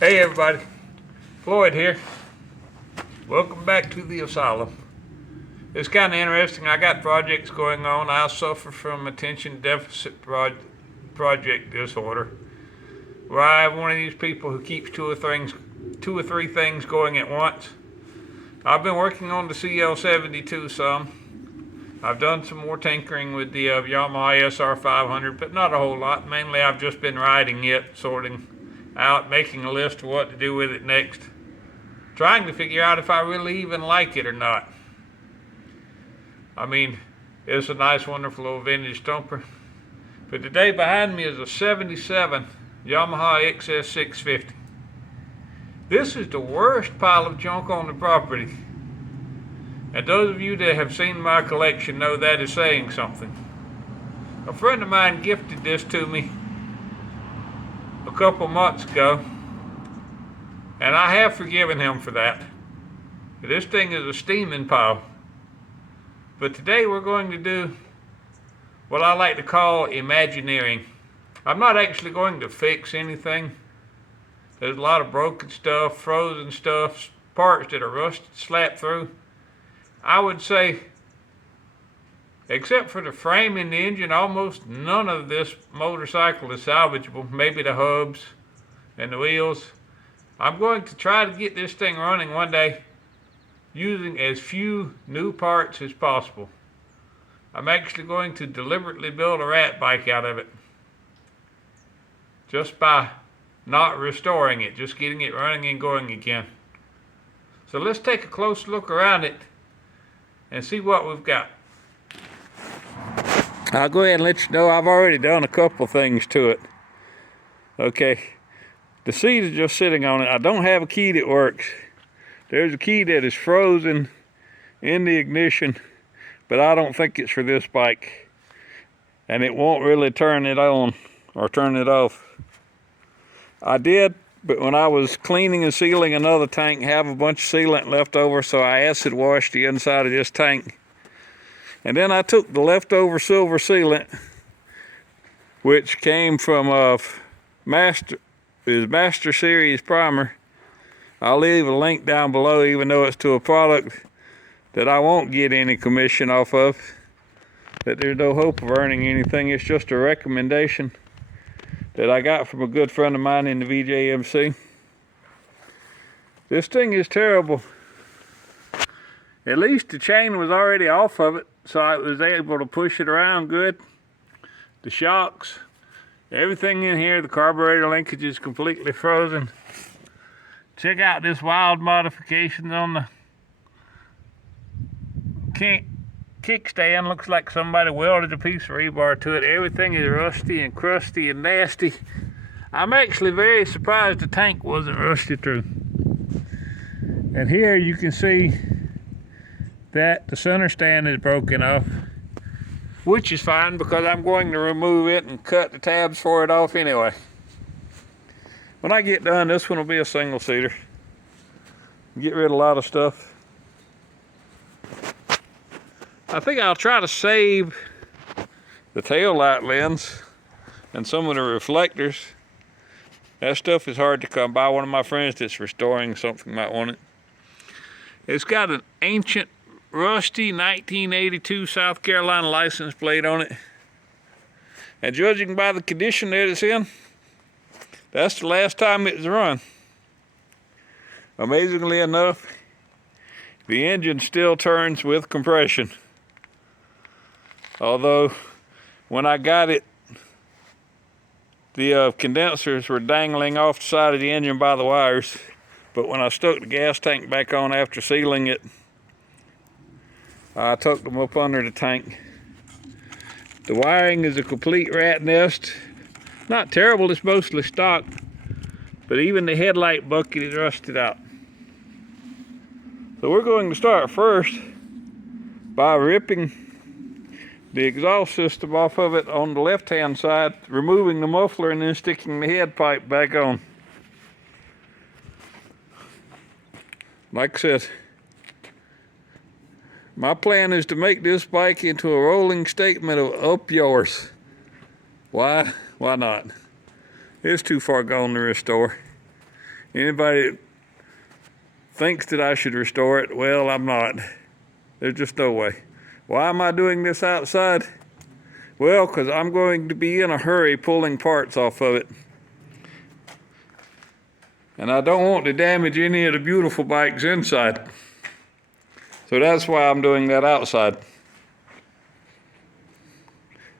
Hey everybody, Floyd here. Welcome back to the asylum. It's kind of interesting. I got projects going on. I suffer from attention deficit project disorder, where I'm one of these people who keeps two or three things going at once. I've been working on the CL72 some. I've done some more tinkering with the Yamaha XS650, but not a whole lot. Mainly I've just been riding it, sorting out, making a list of what to do with it next, trying to figure out if I really even like it or not. I mean, it's a nice, wonderful old vintage thumper. But today behind me is a 77 Yamaha XS650. This is the worst pile of junk on the property. And those of you that have seen my collection know that is saying something. A friend of mine gifted this to me a couple months ago, and I have forgiven him for that. This thing is a steaming pile. But today we're going to do what I like to call imagineering. I'm not actually going to fix anything. There's a lot of broken stuff, frozen stuff, parts that are rusted, slapped through. I would say, except for the frame and the engine, almost none of this motorcycle is salvageable. Maybe the hubs and the wheels. I'm going to try to get this thing running one day using as few new parts as possible. I'm actually going to deliberately build a rat bike out of it, just by not restoring it, just getting it running and going again. So let's take a close look around it and see what we've got. I'll go ahead and let you know I've already done a couple things to it. Okay, the seat is just sitting on it. I don't have a key that works. There's a key that is frozen in the ignition, but I don't think it's for this bike. And it won't really turn it on or turn it off. I did, but when I was cleaning and sealing another tank, have a bunch of sealant left over, so I acid washed the inside of this tank. And then I took the leftover silver sealant, which came from Master Series primer. I'll leave a link down below, even though it's to a product that I won't get any commission off of, that there's no hope of earning anything. It's just a recommendation that I got from a good friend of mine in the VJMC. This thing is terrible. At least the chain was already off of it, so I was able to push it around good. The shocks, everything in here, the carburetor linkage is completely frozen. Check out this wild modification on the kickstand. Looks like somebody welded a piece of rebar to it. Everything is rusty and crusty and nasty. I'm actually very surprised the tank wasn't rusted through. And here you can see that the center stand is broken off, which is fine because I'm going to remove it and cut the tabs for it off anyway. When I get done, this one will be a single seater. Get rid of a lot of stuff. I think I'll try to save the tail light lens and some of the reflectors. That stuff is hard to come by. One of my friends that's restoring something might want it. It's got an ancient, rusty 1982 South Carolina license plate on it. And judging by the condition that it's in, that's the last time it was run. Amazingly enough, the engine still turns with compression. Although, when I got it, the condensers were dangling off the side of the engine by the wires. But when I stuck the gas tank back on after sealing it, I tucked them up under the tank. The wiring is a complete rat nest. Not terrible, it's mostly stock, but even the headlight bucket is rusted out. So we're going to start first by ripping the exhaust system off of it on the left-hand side, removing the muffler, and then sticking the head pipe back on. Like I said, my plan is to make this bike into a rolling statement of up yours. Why? Why not? It's too far gone to restore. Anybody that thinks that I should restore it, well, I'm not. There's just no way. Why am I doing this outside? Well, because I'm going to be in a hurry pulling parts off of it. And I don't want to damage any of the beautiful bikes inside. So that's why I'm doing that outside.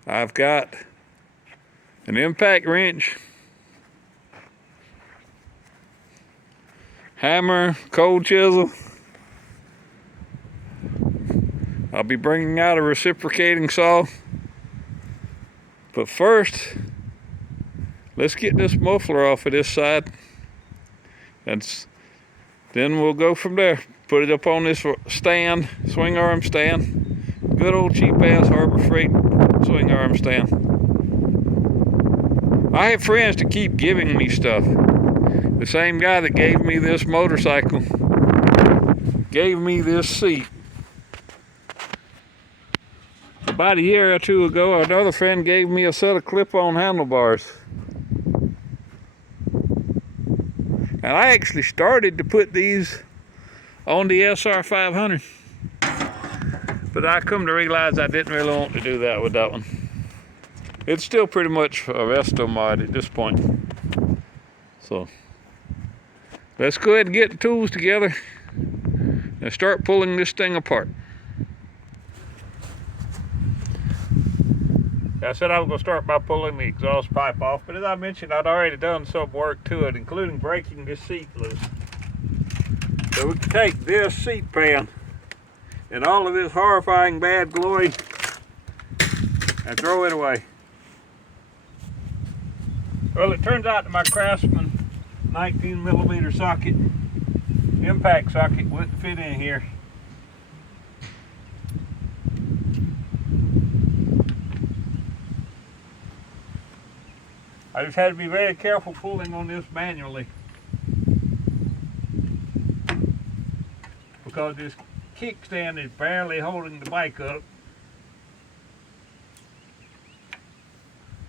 I've got an impact wrench, hammer, cold chisel. I'll be bringing out a reciprocating saw. But first, let's get this muffler off of this side. Then we'll go from there. Put it up on this stand, swing arm stand. Good old cheap ass Harbor Freight swing arm stand. I have friends that keep giving me stuff. The same guy that gave me this motorcycle gave me this seat. About a year or two ago, another friend gave me a set of clip-on handlebars. And I actually started to put these on the SR500. But I come to realize I didn't really want to do that with that one. It's still pretty much a resto mod at this point. So, let's go ahead and get the tools together and start pulling this thing apart. I said I was going to start by pulling the exhaust pipe off, but as I mentioned, I'd already done some work to it, including breaking this seat loose. So we can take this seat pan and all of this horrifying bad glory and throw it away. Well, it turns out that my Craftsman 19mm socket, impact socket, wouldn't fit in here. I just had to be very careful pulling on this manually, because this kickstand is barely holding the bike up.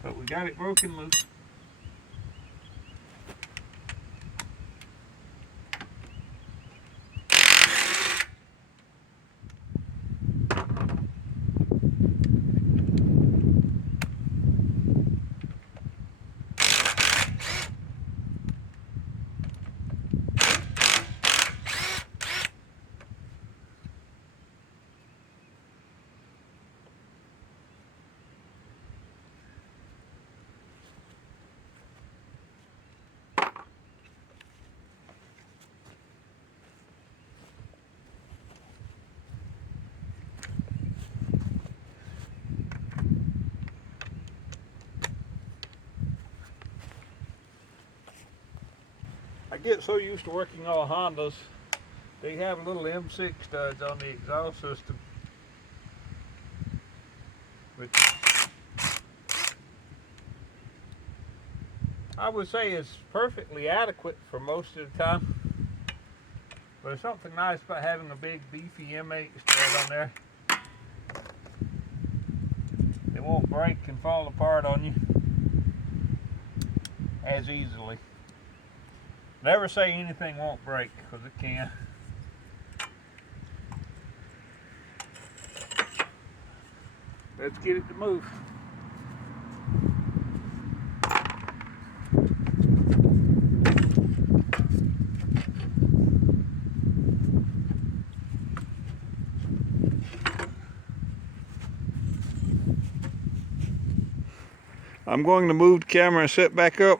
But we got it broken loose. I get so used to working on Hondas, they have little M6 studs on the exhaust system, which I would say is perfectly adequate for most of the time. But there's something nice about having a big beefy M8 stud on there. It won't break and fall apart on you as easily. Never say anything won't break, because it can. Let's get it to move. I'm going to move the camera and set back up,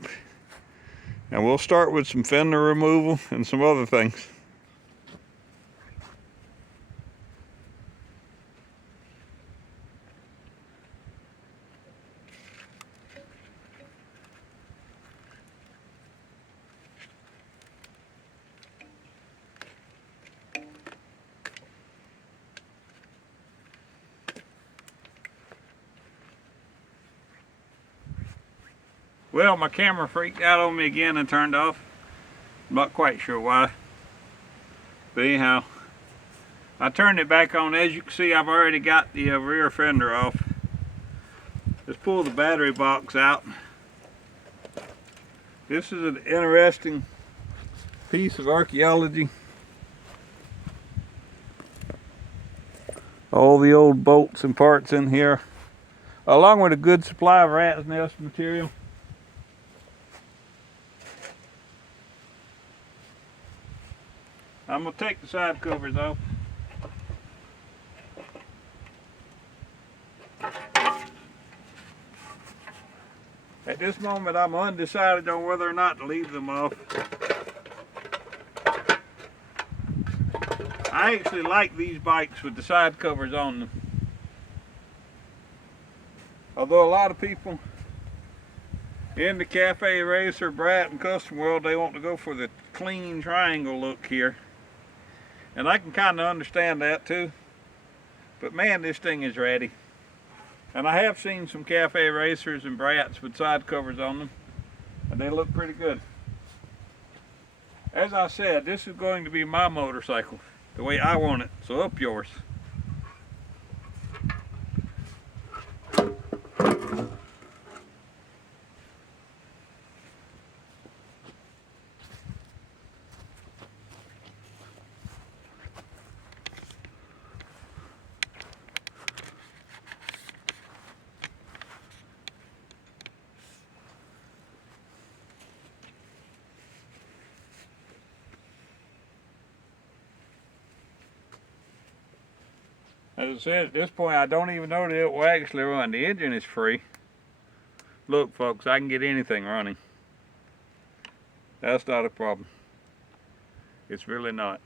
and we'll start with some fender removal and some other things. Well, my camera freaked out on me again and turned off. I'm not quite sure why. But anyhow, I turned it back on. As you can see, I've already got the rear fender off. Let's pull the battery box out. This is an interesting piece of archaeology. All the old bolts and parts in here, along with a good supply of rat's nest material. I'm going to take the side covers off. At this moment, I'm undecided on whether or not to leave them off. I actually like these bikes with the side covers on them. Although a lot of people in the cafe racer, brat, and custom world, they want to go for the clean triangle look here. And I can kind of understand that too. But man, this thing is ratty. And I have seen some cafe racers and brats with side covers on them, and they look pretty good. As I said, this is going to be my motorcycle, the way I want it, so up yours. As I said, at this point, I don't even know that it will actually run. The engine is free. Look, folks, I can get anything running. That's not a problem. It's really not.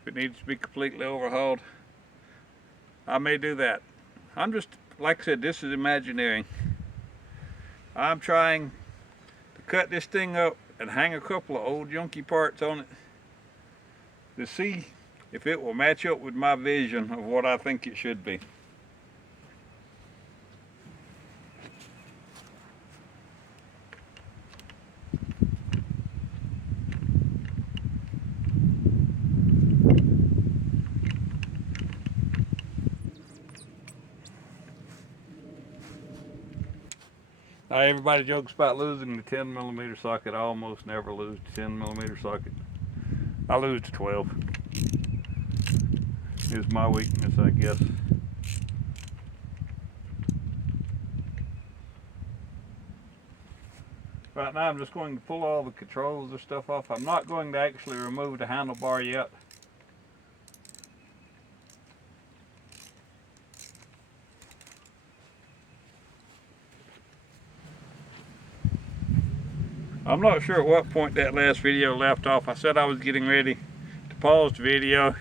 If it needs to be completely overhauled, I may do that. I'm just, like I said, this is imagineering. I'm trying to cut this thing up and hang a couple of old junky parts on it to see if it will match up with my vision of what I think it should be. Now everybody jokes about losing the 10mm socket. I almost never lose the 10mm socket. I lose the 12. Is my weakness, I guess. Right now I'm just going to pull all the controls and stuff off. I'm not going to actually remove the handlebar yet. I'm not sure at what point that last video left off. I said I was getting ready to pause the video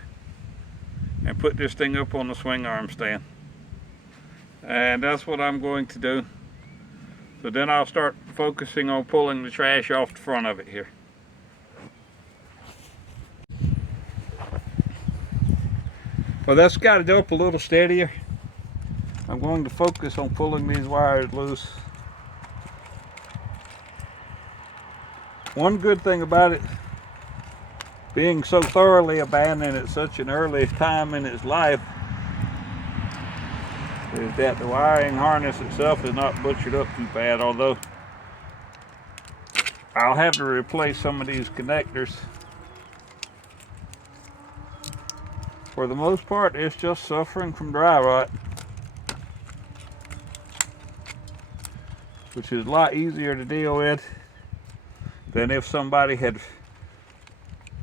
and put this thing up on the swing arm stand. And that's what I'm going to do. So then I'll start focusing on pulling the trash off the front of it here. Well, that's got it up a little steadier. I'm going to focus on pulling these wires loose. One good thing about it being so thoroughly abandoned at such an early time in its life is that the wiring harness itself is not butchered up too bad, although I'll have to replace some of these connectors. For the most part, it's just suffering from dry rot, which is a lot easier to deal with than if somebody had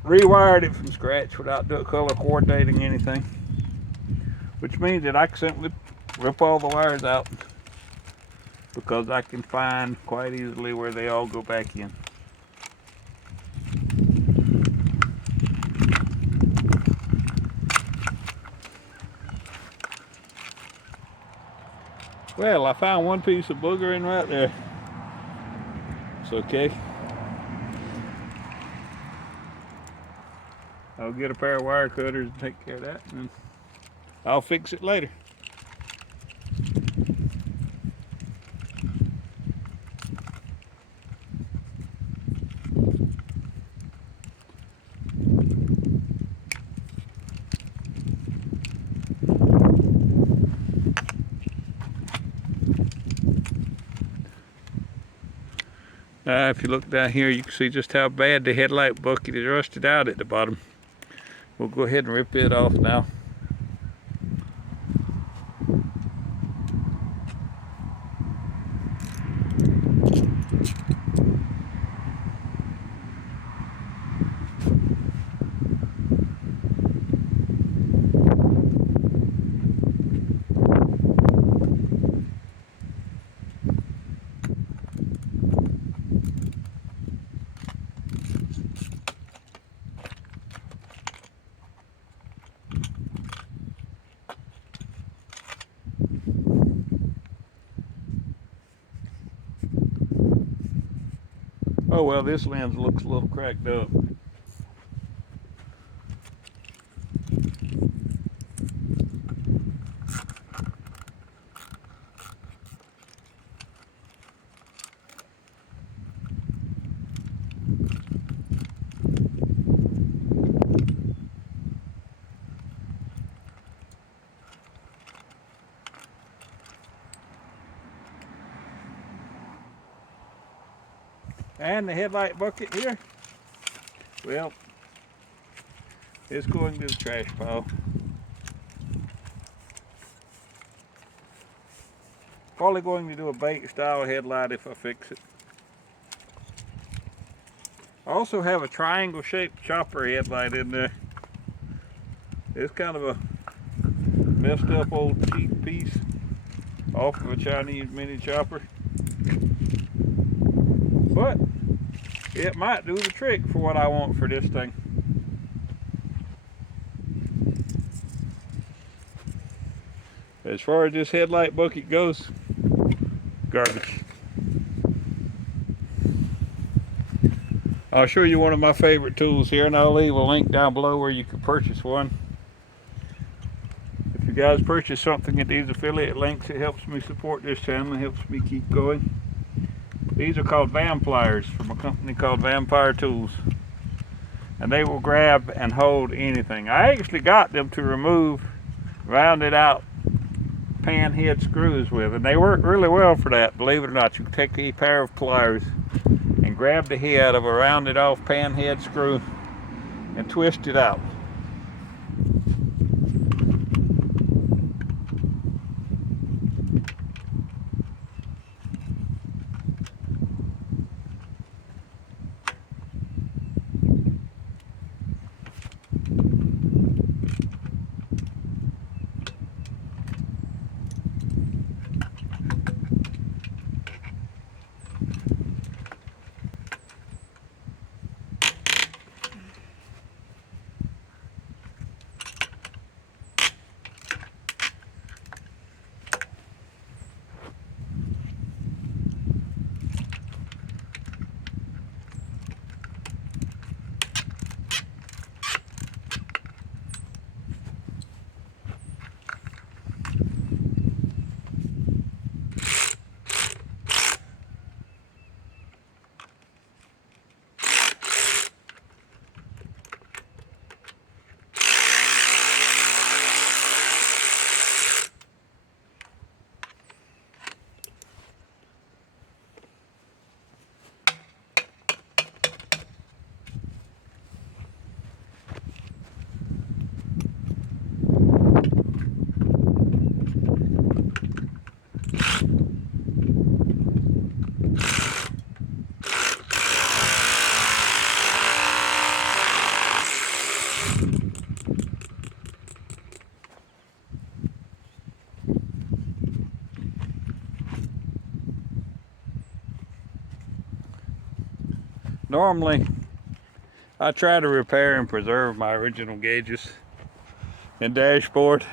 rewired it from scratch without color coordinating anything. Which means that I can simply rip all the wires out because I can find quite easily where they all go back in. Well, I found one piece of boogering right there. It's okay. I'll get a pair of wire cutters and take care of that, and I'll fix it later. If you look down here, you can see just how bad the headlight bucket is rusted out at the bottom. We'll go ahead and rip it off now. Oh well, this lens looks a little cracked up. And the headlight bucket here, well, it's going to the trash pile. Probably going to do a bait style headlight if I fix it. I also have a triangle shaped chopper headlight in there. It's kind of a messed up old cheap piece off of a Chinese mini chopper. But it might do the trick for what I want for this thing. As far as this headlight bucket goes, garbage. I'll show you one of my favorite tools here, and I'll leave a link down below where you can purchase one. If you guys purchase something at these affiliate links, it helps me support this channel and helps me keep going. These are called Vampires from a company called Vampire Tools. And they will grab and hold anything. I actually got them to remove rounded out pan head screws with, and they work really well for that. Believe it or not, you can take a pair of pliers and grab the head of a rounded off pan head screw and twist it out. Normally, I try to repair and preserve my original gauges and dashboard,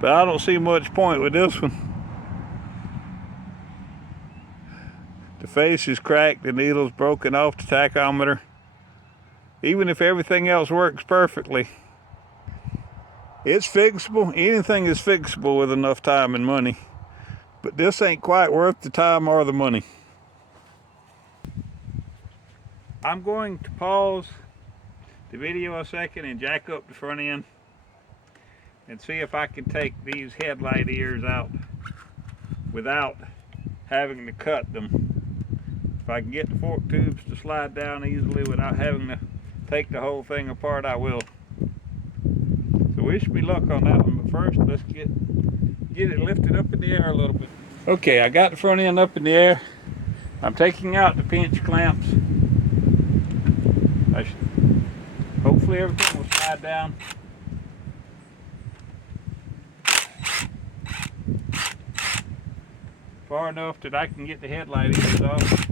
but I don't see much point with this one. The face is cracked, the needle's broken off the tachometer. Even if everything else works perfectly, it's fixable. Anything is fixable with enough time and money, but this ain't quite worth the time or the money. I'm going to pause the video a second and jack up the front end and see if I can take these headlight ears out without having to cut them. If I can get the fork tubes to slide down easily without having to take the whole thing apart, I will. So wish me luck on that one, but first let's get it lifted up in the air a little bit. Okay, I got the front end up in the air. I'm taking out the pinch clamps. Hopefully everything will slide down. Far enough that I can get the headlight eased off.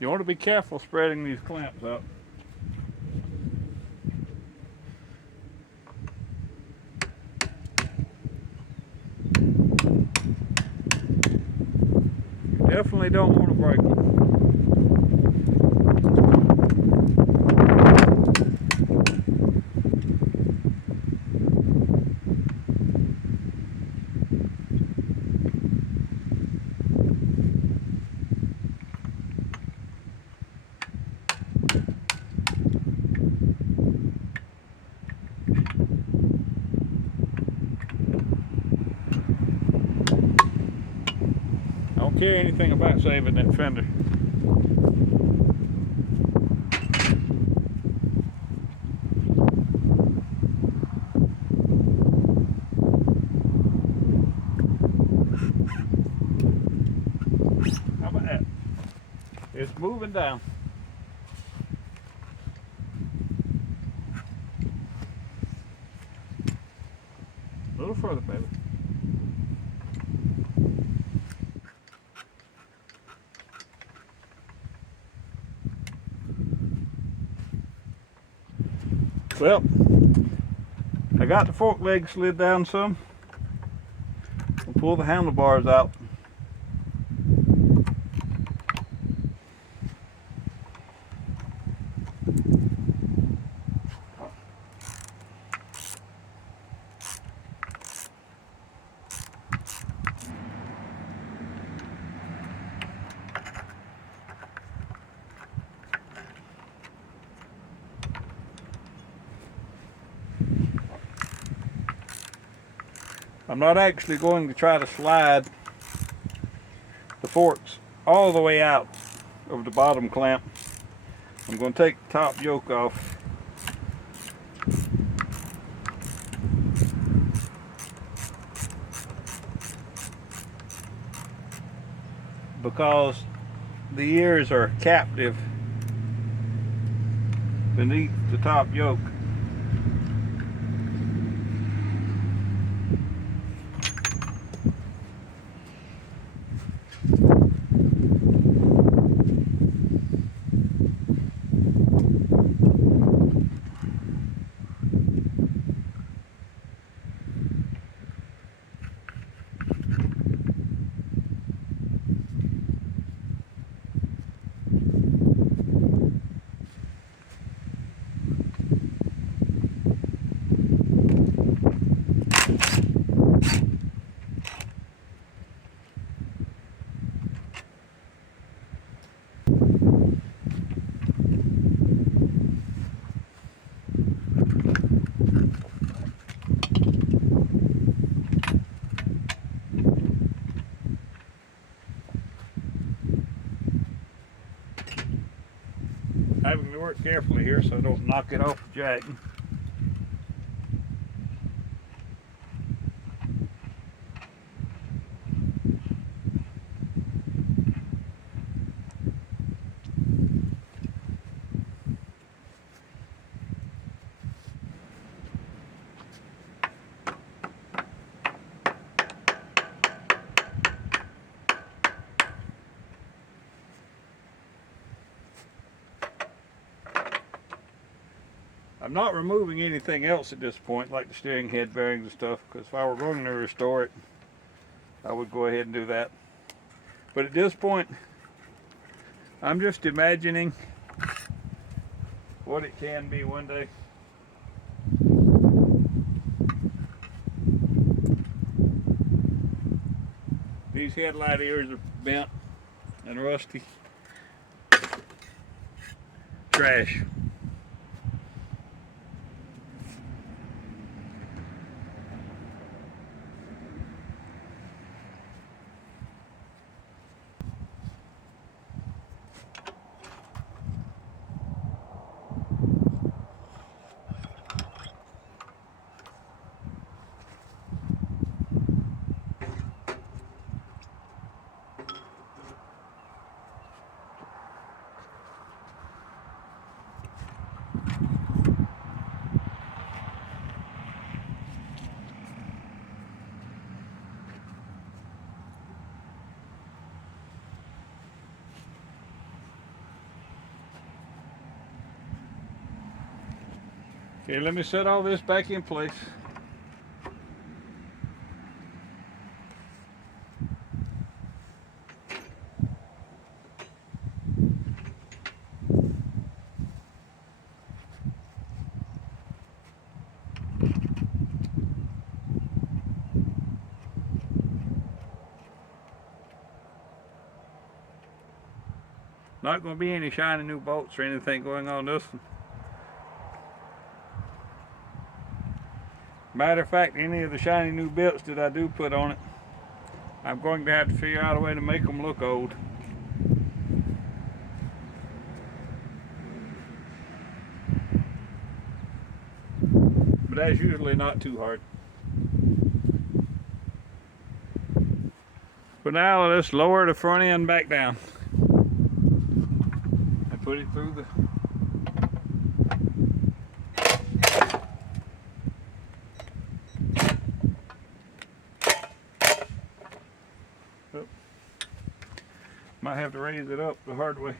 You want to be careful spreading these clamps up. You definitely don't want to break them. I don't care anything about saving that fender. How about that? It's moving down. A little further, baby. Well, I got the fork leg slid down some. We'll pull the handlebars out. I'm not actually going to try to slide the forks all the way out of the bottom clamp. I'm going to take the top yoke off. Because the ears are captive beneath the top yoke. Having to work carefully here so I don't knock it off the jack. I'm not removing anything else at this point, like the steering head bearings and stuff, because if I were going to restore it, I would go ahead and do that. But at this point, I'm just imagining what it can be one day. These headlight ears are bent and rusty. Trash. Okay, let me set all this back in place. Not going to be any shiny new bolts or anything going on this one. Matter of fact, any of the shiny new bits that I do put on it, I'm going to have to figure out a way to make them look old. But that's usually not too hard. For now, let's lower the front end back down and put it through the might have to raise it up the hard way.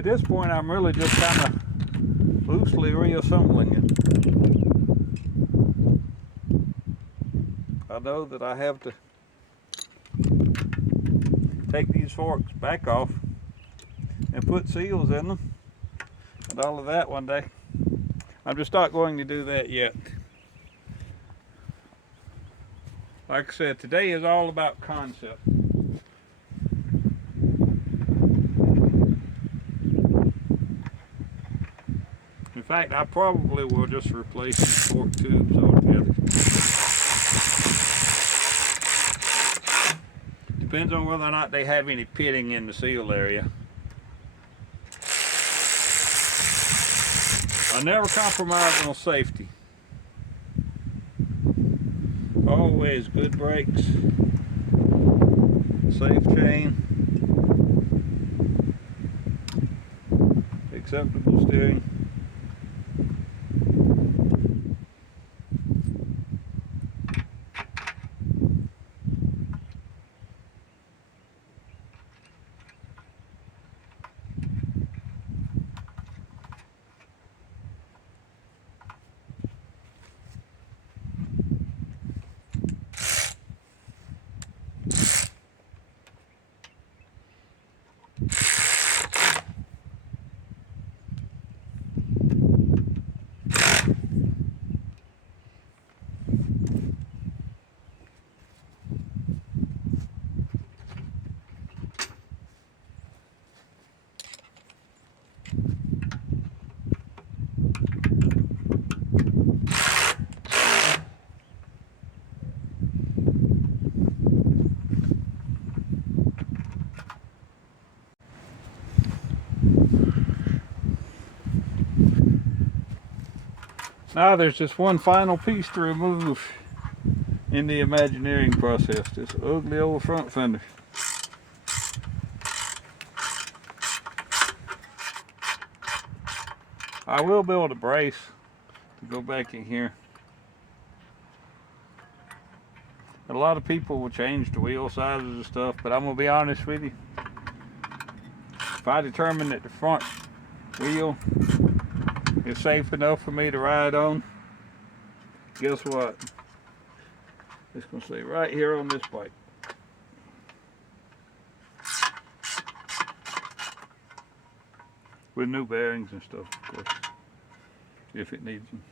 At this point, I'm really just kind of loosely reassembling it. I know that I have to take these forks back off and put seals in them and all of that one day. I'm just not going to do that yet. Like I said, today is all about concept. In fact, I probably will just replace these fork tubes altogether. Depends on whether or not they have any pitting in the seal area. I never compromise on safety. Always good brakes, safe chain, acceptable steering. Now there's just one final piece to remove in the Imagineering process, this ugly old front fender. I will build a brace to go back in here. A lot of people will change the wheel sizes and stuff, but I'm gonna be honest with you. If I determine that the front wheel is safe enough for me to ride on, guess what? It's gonna stay right here on this bike. With new bearings and stuff, of course, if it needs them.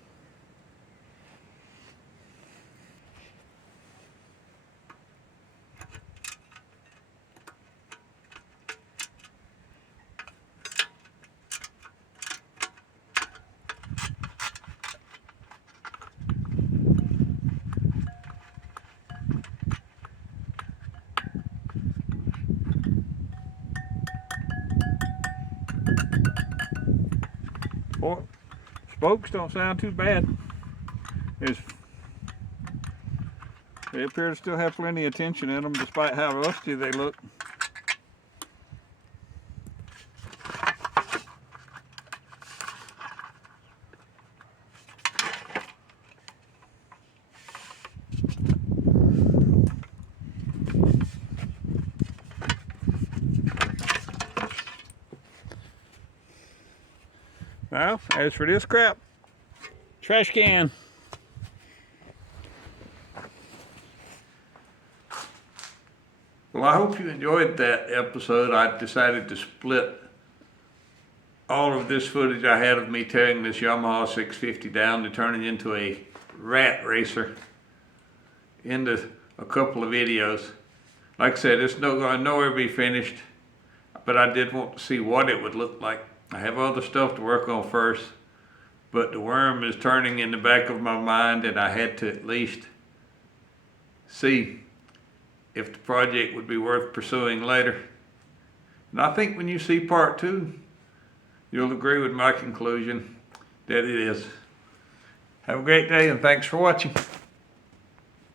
Boy, spokes don't sound too bad. They appear to still have plenty of tension in them despite how rusty they look. Now, as for this crap, trash can. Well, I hope you enjoyed that episode. I decided to split all of this footage I had of me tearing this Yamaha 650 down to turn it into a rat racer into a couple of videos. Like I said, it's not going to nowhere be finished, but I did want to see what it would look like. I have other stuff to work on first, but the worm is turning in the back of my mind, and I had to at least see if the project would be worth pursuing later. And I think when you see part 2, you'll agree with my conclusion that it is. Have a great day, and thanks for watching.